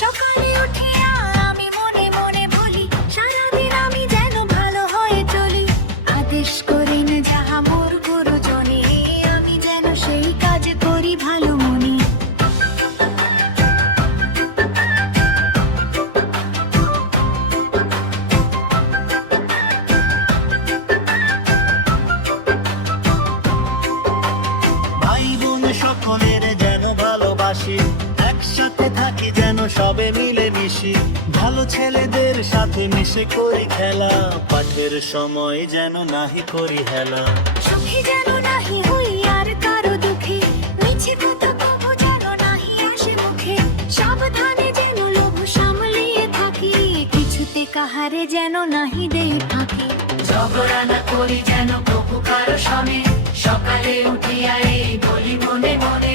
সকালে উঠিয়া আমি মনে মনে বলি, সারাদিন আমি যেন ভালো হয়ে চলি। আদেশ করেন যাহা মোর গুরুজনে, আমি যেন সেই কাজ করি ভালো মনে। ভাই বোন সকলের যেন ভালোবাসি, একসাথে থাকি যেন সবে মিলে মিশি। ভালো ছেলেদের সাথে মিশে করি খেলা, পাঠের সময় যেন নাহি করি হেলা। সুখী যেন নাহি হই আর কারো দুঃখে, মিছে কথা কবু যেন নাহি আসে মুখে। সাবধানে যেন লোভ সামলিয়ে থাকি, কিছুতে কাহারে যেন নাহি দেই ফাঁকি। ঝগড়া না করি যেন কবু কারো সনে, সকালে উঠিয়া এই বলি মনে মনে।